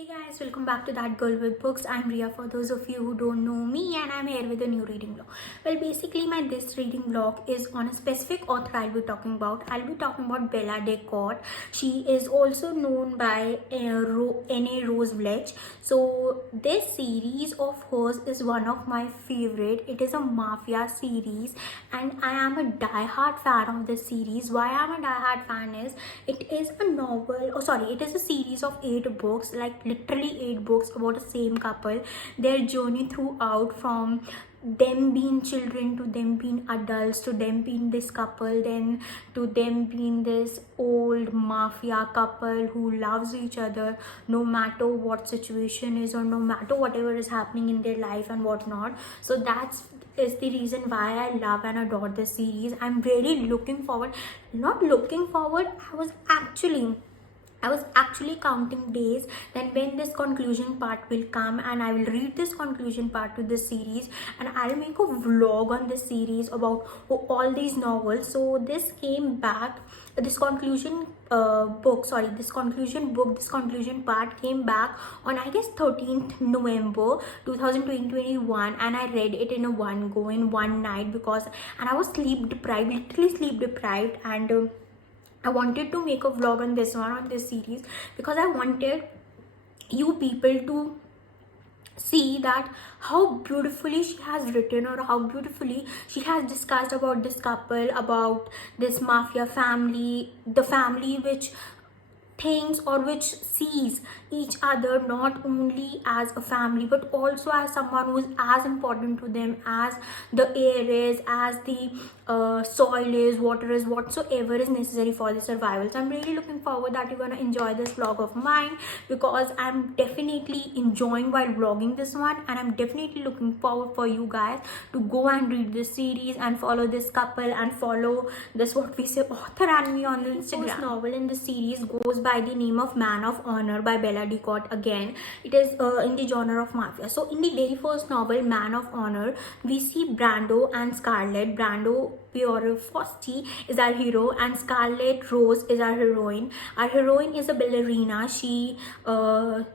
Hey guys, welcome back to That Girl with Books. I'm Ria for those of you who don't know me, and I'm here with a new reading vlog. Well, basically my this reading vlog is on a specific author I'll be talking about. I'll be talking about Bella Decotte. She is also known by N.A. Rose Vlech. So this series of hers is one of my favorite. It is a mafia series and I am a die-hard fan of this series. Why I'm a die-hard fan is it is a novel, it is a series of 8 books, like literally 8 books about the same couple, their journey throughout, from them being children to them being adults to them being this couple, then to them being this old mafia couple who loves each other no matter what situation is or no matter whatever is happening in their life and whatnot. So that's is the reason why I love and adore this series. I'm really looking forward, not looking forward, I was actually counting days then when this conclusion part will come, and I will read this conclusion part to this series, and I'll make a vlog on this series about all these novels. So this came back, this conclusion this conclusion part came back on, I guess, 13th November 2021, and I read it in a one go in one night and I was sleep deprived, literally sleep deprived, and I wanted to make a vlog on this series, because I wanted you people to see that how beautifully she has written, or how beautifully she has discussed about this couple, about this mafia family, the family which thinks or which sees each other not only as a family but also as someone who is as important to them as the air is, as the soil is, water is, whatsoever is necessary for the survival. So I'm really looking forward that you're gonna enjoy this vlog of mine, because I'm definitely enjoying while vlogging this one, and I'm definitely looking forward for you guys to go and read this series and follow this couple and follow this, what we say, author and me on Instagram. First novel in the series goes by the name of Man of Honor by Bella Decotte. Again, it is in the genre of mafia. So in the very first novel, Man of Honor, we see Brando and Scarlett. Brando Pierre Fosti is our hero, and Scarlett Rose is our heroine. Our heroine is a ballerina. She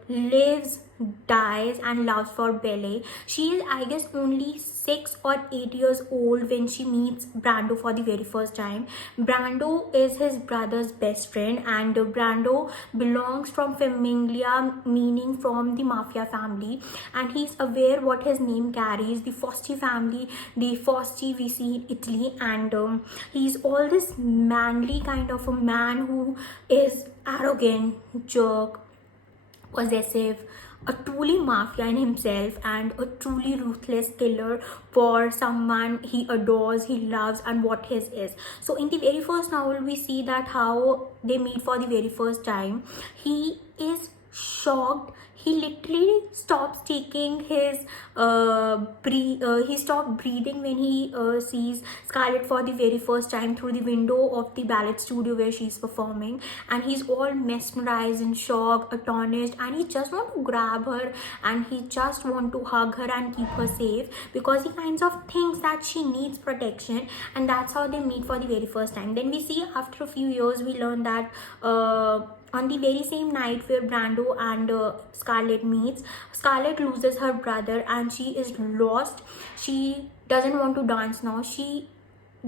lives, dies and loves for ballet. She is, I guess, only 6 or 8 years old when she meets Brando for the very first time. Brando is his brother's best friend, and Brando belongs from Famiglia, meaning from the mafia family, and he's aware what his name carries, the Fosti family, the Fosti we see in Italy, and he's all this manly kind of a man who is arrogant, jerk, possessive, a truly mafia in himself, and a truly ruthless killer for someone he adores, he loves, and what his is. So in the very first novel, we see that how they meet for the very first time. He is shocked. He literally stops taking his he stopped breathing when he sees Scarlett for the very first time through the window of the ballet studio where she's performing, and he's all mesmerized and shocked, astonished, and he just want to grab her, and he just want to hug her and keep her safe, because he kinds of thinks that she needs protection, and that's how they meet for the very first time. Then we see after a few years, we learn that on the very same night where Brando and Scarlett meets, Scarlett loses her brother and she is lost. She doesn't want to dance now. She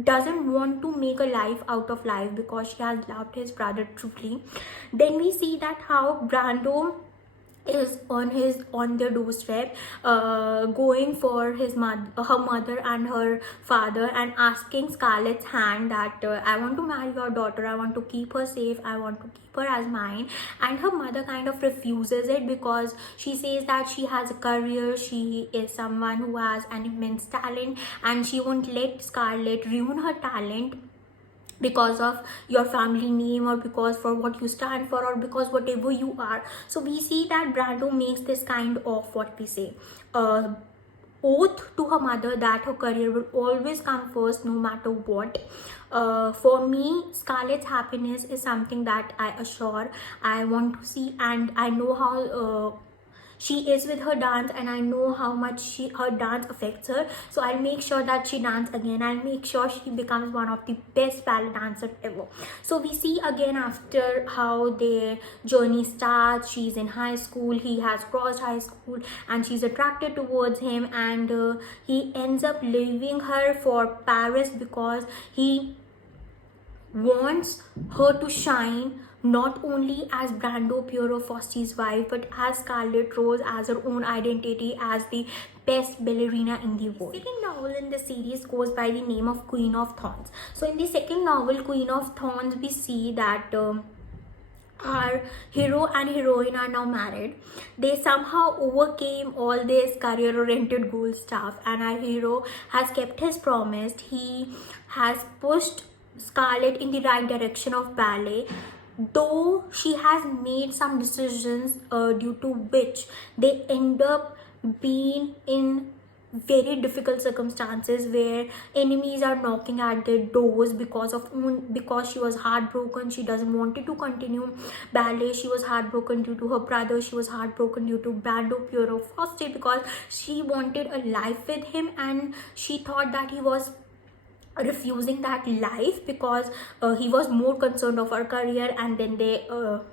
doesn't want to make a life out of life because she has loved his brother truly. Then we see that how Brando is on their doorstep, going for her mother and her father, and asking Scarlett's hand that I want to marry your daughter, I want to keep her safe, I want to keep her as mine. And her mother kind of refuses it, because she says that she has a career, she is someone who has an immense talent, and she won't let Scarlett ruin her talent because of your family name, or because for what you stand for, or because whatever you are. So we see that Brando makes this kind of, what we say, oath to her mother that her career will always come first no matter what. For me, Scarlett's happiness is something that I assure, I want to see, and I know how she is with her dance, and I know how much her dance affects her. So I'll make sure that she dance again. I'll make sure she becomes one of the best ballet dancers ever. So we see again after how their journey starts. She's in high school, he has crossed high school, and she's attracted towards him, and he ends up leaving her for Paris because he wants her to shine not only as Brando Piero Fosti's wife, but as Scarlett Rose, as her own identity, as the best ballerina in the world. The second novel in the series goes by the name of Queen of Thorns. So in the second novel, Queen of Thorns, we see that our hero and heroine are now married. They somehow overcame all this career oriented goal stuff, and our hero has kept his promise. He has pushed Scarlett in the right direction of ballet, though she has made some decisions due to which they end up being in very difficult circumstances where enemies are knocking at their doors because she was heartbroken. She doesn't wanted to continue ballet. She was heartbroken due to her brother. She was heartbroken due to Brando Piero Fosti because she wanted a life with him, and she thought that he was refusing that life because he was more concerned of her career, and then they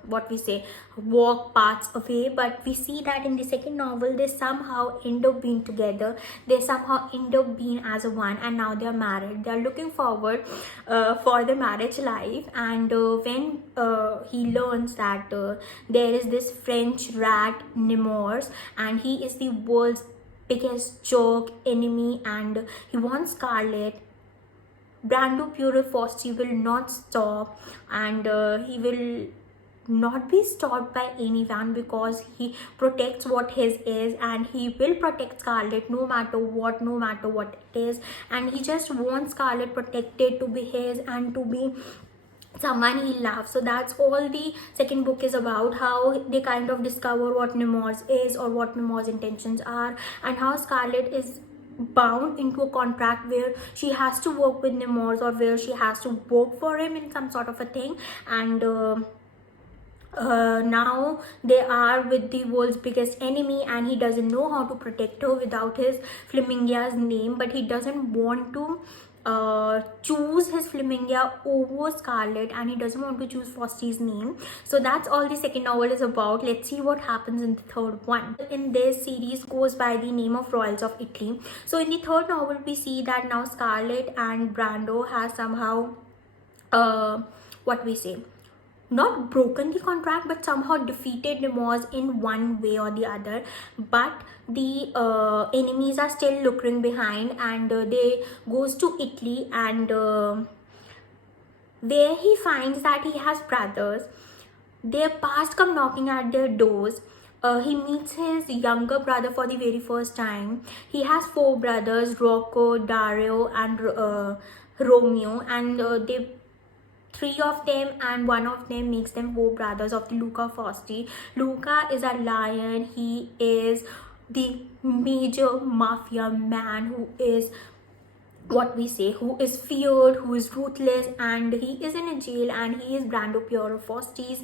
what we say walk paths away. But we see that in the second novel they somehow end up being together. They somehow end up being as a one, and now they are married. They are looking forward for the marriage life, and when he learns that there is this French rat Nemours, and he is the world's biggest joke enemy, and he wants Scarlett. Brando Piero Fosti will not stop, and he will not be stopped by anyone because he protects what his is, and he will protect Scarlett no matter what it is. And he just wants Scarlett protected, to be his and to be someone he loves. So that's all the second book is about, how they kind of discover what Nemours is or what Nemours' intentions are, and how Scarlett is bound into a contract where she has to work with Nemours, or where she has to work for him in some sort of a thing. And now they are with the world's biggest enemy, and he doesn't know how to protect her without his Flamingia's name, but he doesn't want to choose his Flamingia over Scarlett, and he doesn't want to choose Fosti's name. So that's all the second novel is about. Let's see what happens in the third one. In this series goes by the name of Royals of Italy. So in the third novel we see that now Scarlett and Brando has somehow what we say not broken the contract, but somehow defeated Nemours in one way or the other. But the enemies are still lurking behind, and they goes to Italy, and where he finds that he has brothers. Their past come knocking at their doors. He meets his younger brother for the very first time. He has four brothers: Rocco, Dario, and Romeo, and they three of them and one of them makes them four brothers of the Luca Fosti. Luca is a lion. He is the major mafia man who is what we say, who is feared, who is ruthless, and he is in a jail, and he is Brando Piero Fosti's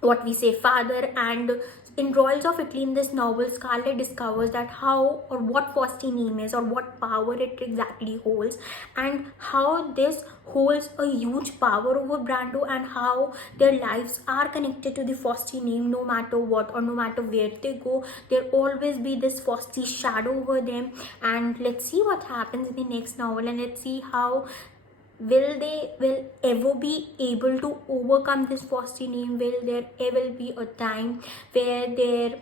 what we say father. And in Royals of Italy, in this novel, Scarlett discovers that how or what Fosti name is, or what power it exactly holds, and how this holds a huge power over Brando, and how their lives are connected to the Fosti name. No matter what or no matter where they go, there always be this Fosti shadow over them. And let's see what happens in the next novel, and let's see how will ever be able to overcome this Fosti name. Will there ever be a time where their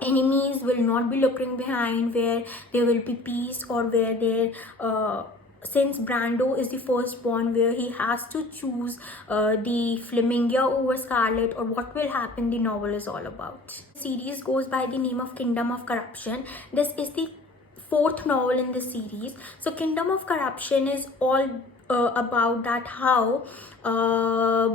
enemies will not be looking behind, where there will be peace, or where there since Brando is the firstborn, where he has to choose the Flamingia over Scarlett, or what will happen, the novel is all about. The series goes by the name of Kingdom of Corruption. This is the fourth novel in the series. So Kingdom of Corruption is all about that how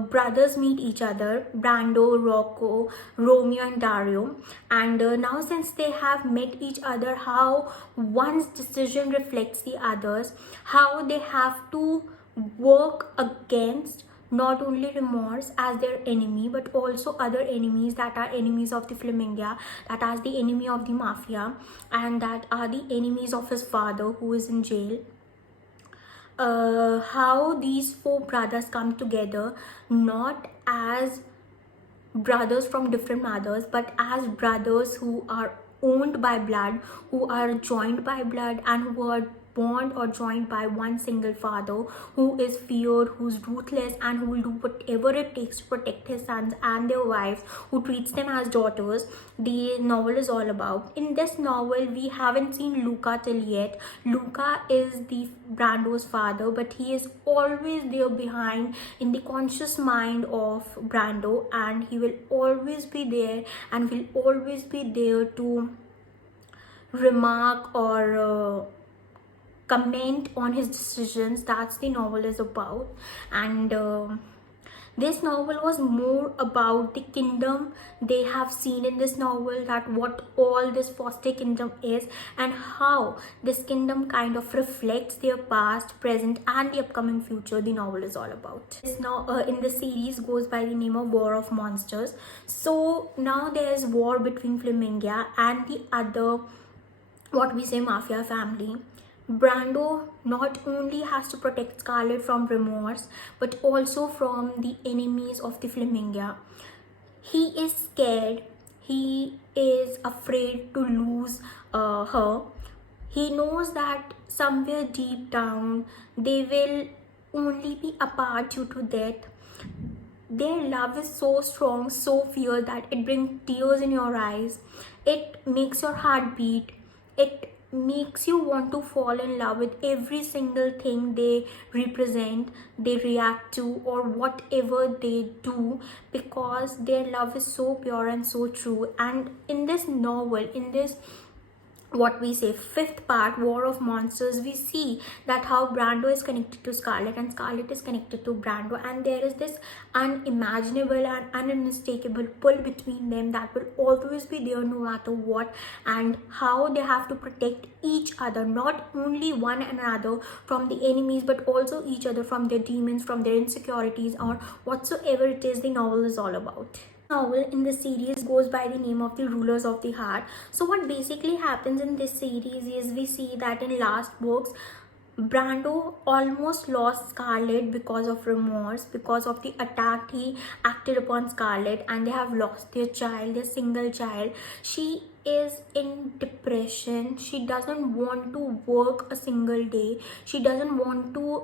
brothers meet each other, Brando, Rocco, Romeo, and Dario. And now since they have met each other, how one's decision reflects the others, how they have to work against not only Remorse as their enemy, but also other enemies that are enemies of the Flamingia, that are the enemy of the Mafia, and that are the enemies of his father who is in jail. How these four brothers come together, not as brothers from different mothers, but as brothers who are owned by blood, who are joined by blood, and who are born or joined by one single father, who is feared, who's ruthless, and who will do whatever it takes to protect his sons and their wives, who treats them as daughters. The novel is all about. In this novel, we haven't seen Luca till yet. Luca is the Brando's father, but he is always there behind in the conscious mind of Brando, and he will always be there and will always be there to remark or comment on his decisions. That's the novel is about. And this novel was more about the kingdom. They have seen in this novel that what all this foster kingdom is, and how this kingdom kind of reflects their past, present, and the upcoming future. The novel is all about. This now in the series goes by the name of War of Monsters. So now there is war between Flamingia and the other, what we say, mafia family. Brando not only has to protect Scarlett from Remorse, but also from the enemies of the Flamingia. He is scared. He is afraid to lose her. He knows that somewhere deep down they will only be apart due to death. Their love is so strong, so fierce that it brings tears in your eyes. It makes your heart beat. It makes you want to fall in love with every single thing they represent, they react to, or whatever they do, because their love is so pure and so true. And in this novel, in this, what we say, fifth part, War of Monsters, we see that how Brando is connected to Scarlett and Scarlett is connected to Brando, and there is this unimaginable and unmistakable pull between them that will always be there no matter what, and how they have to protect each other, not only one another from the enemies, but also each other from their demons, from their insecurities, or whatsoever it is the novel is all about. Novel in the series goes by the name of The Rulers of the Heart. So what basically happens in this series is we see that in last books, Brando almost lost Scarlett because of Remorse, because of the attack he acted upon Scarlett, and they have lost their child, their single child. She is in depression. She doesn't want to work a single day. She doesn't want to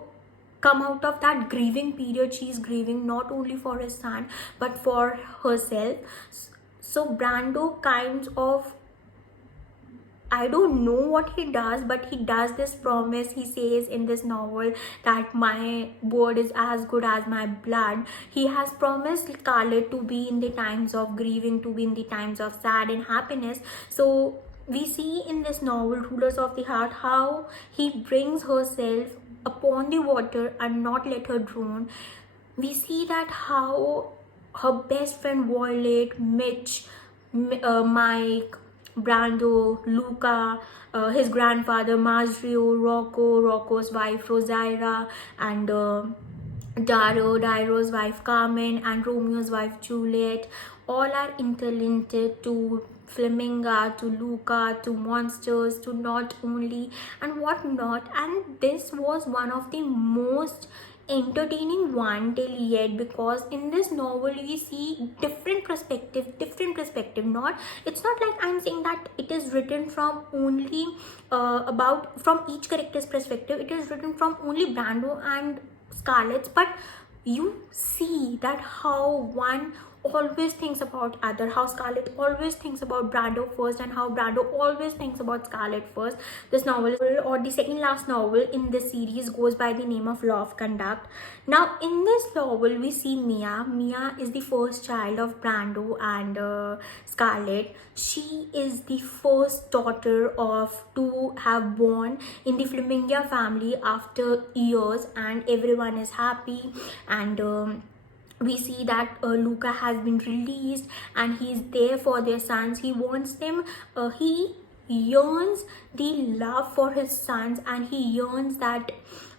come out of that grieving period. She's grieving not only for his son but for herself. So Brando kind of, I don't know what he does, but he does this promise. He says in this novel that my word is as good as my blood. He has promised Scarlett to be in the times of grieving, to be in the times of sad and happiness. So we see in this novel, Rulers of the Heart, how he brings herself upon the water and not let her drown. We see that how her best friend Violet, Mitch, Mike, Brando, Luca, his grandfather Masrio, Rocco's wife Rosaira, and Daro's wife Carmen, and Romeo's wife Juliet, all are interlinked to Flaminga, to Luca, to monsters, to not only and whatnot. And this was one of the most entertaining one till yet, because in this novel we see different perspective. Not, it's not like I'm saying that it is written from only about from each character's perspective. It is written from only Brando and Scarlett's, but you see that how one always thinks about other, how Scarlett always thinks about Brando first, and how Brando always thinks about Scarlett first. This novel, or the second last novel in this series, goes by the name of Law of Conduct. Now in this novel we see Mia is the first child of Brando and Scarlett. She is the first daughter of to have born in the Flamingia family after years, and everyone is happy. And we see that Luca has been released and he's there for their sons. He wants them, he yearns the love for his sons, and he yearns that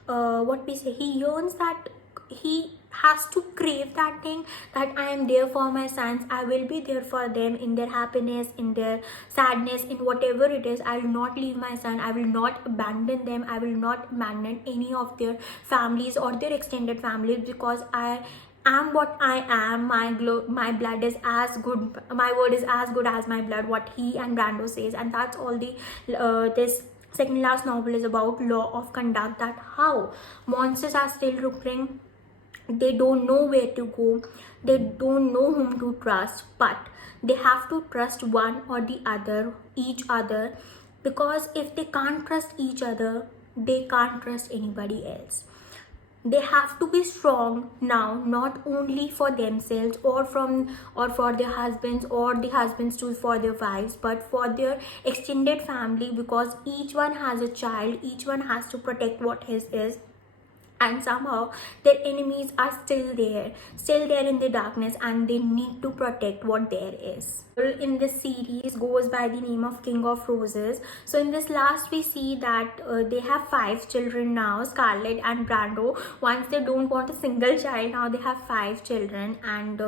he yearns that he has to crave that thing, that I am there for my sons, I will be there for them in their happiness, in their sadness, in whatever it is. I will not leave my son, I will not abandon them, I will not abandon any of their families or their extended families, because I am what I am. My blood is as good, my word is as good as my blood, what he and Brando says. And that's all the this second last novel is about, law of conduct, that how monsters are still looking. They don't know where to go, they don't know whom to trust, but they have to trust one or the other, each other, because if they can't trust each other, they can't trust anybody else. They have to be strong now, not only for themselves or for their husbands, or the husbands too for their wives, but for their extended family, because each one has a child, each one has to protect what his is. And somehow their enemies are still there in the darkness, and they need to protect what there is. In this series goes by the name of King of Roses. So in this last we see that they have 5 children now, Scarlett and Brando. Once they don't want a single child, now they have 5 children, and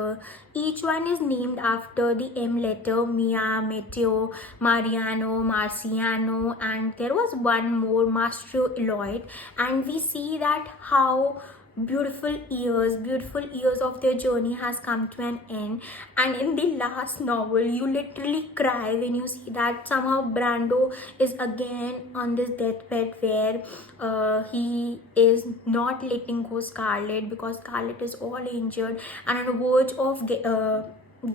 each one is named after the M letter: Mia, Matteo, Mariano, Marciano, and there was one more, Mastro Eloyd. And we see that how beautiful years of their journey has come to an end. And in the last novel, you literally cry when you see that somehow Brando is again on this deathbed, where he is not letting go Scarlett, because Scarlett is all injured and on the verge of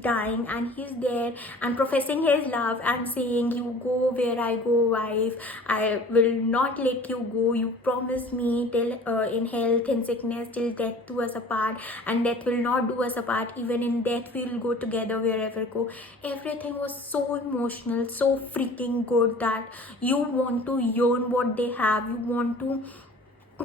dying, and he's there and professing his love and saying, "You go where I go, wife, I will not let you go, you promise me till in health, in sickness, till death do us apart, and death will not do us apart, even in death we will go together wherever go." Everything was so emotional, so freaking good, that you want to yearn what they have, you want to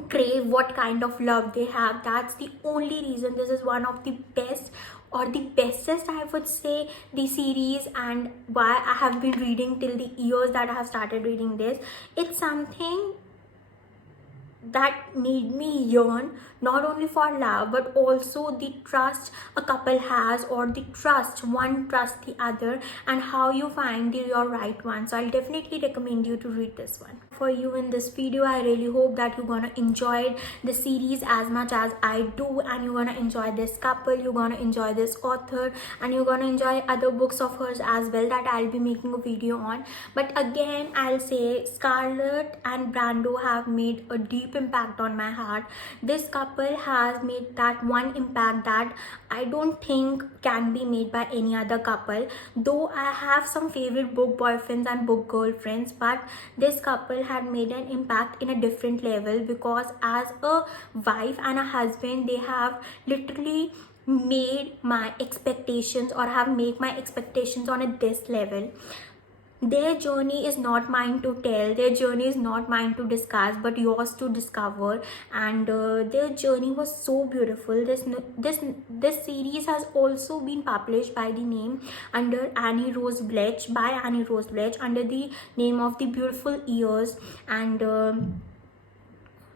crave what kind of love they have. That's the only reason this is one of the best, or the bestest I would say, the series, and why I have been reading till the years that I have started reading this. It's something that made me yearn, not only for love but also the trust a couple has, or the trust one trusts the other, and how you find your right one. So I'll definitely recommend you to read this one. For you in this video, I really hope that you're gonna enjoy the series as much as I do, and you're gonna enjoy this couple, you're gonna enjoy this author, and you're gonna enjoy other books of hers as well that I'll be making a video on. But again, I'll say Scarlett and Brando have made a deep impact on my heart. This couple has made that one impact that I don't think can be made by any other couple. Though I have some favorite book boyfriends and book girlfriends, but this couple had made an impact in a different level, because as a wife and a husband, they have literally made my expectations, or have made my expectations on this level. Their journey is not mine to tell, their journey is not mine to discuss, but yours to discover. And their journey was so beautiful. This series has also been published by the name under Annie Rose Bletch, by Annie Rose Bletch, under the name of The Beautiful Years. And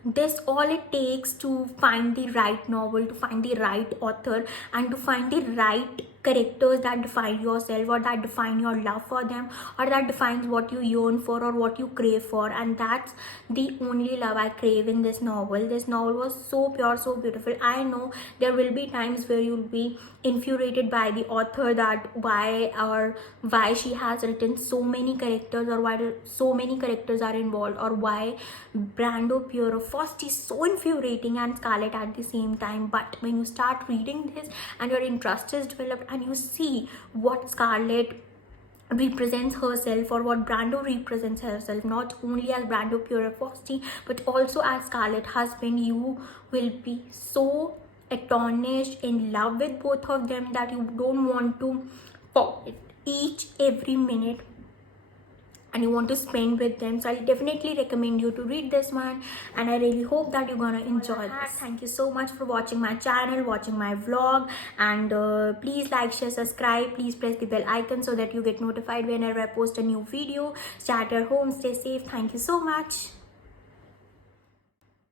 this all it takes to find the right novel, to find the right author, and to find the right characters that define yourself, or that define your love for them, or that defines what you yearn for or what you crave for. And that's the only love I crave in this novel. This novel was so pure, so beautiful. I know there will be times where you'll be infuriated by the author, that why she has written so many characters, or why so many characters are involved, or why Brando Piero first is so infuriating and Scarlett at the same time. But when you start reading this and your interest is developed, and you see what Scarlett represents herself, or what Brando represents herself, not only as Brando Piero but also as Scarlett husband, you will be so astonished, in love with both of them, that you don't want to forget every minute, and you want to spend with them. So I'll definitely recommend you to read this one, and I really hope that you're gonna enjoy this. Thank you so much for watching my channel, watching my vlog, and please like, share, subscribe. Please press the bell icon so that you get notified whenever I post a new video. Stay at your home, stay safe. Thank you so much.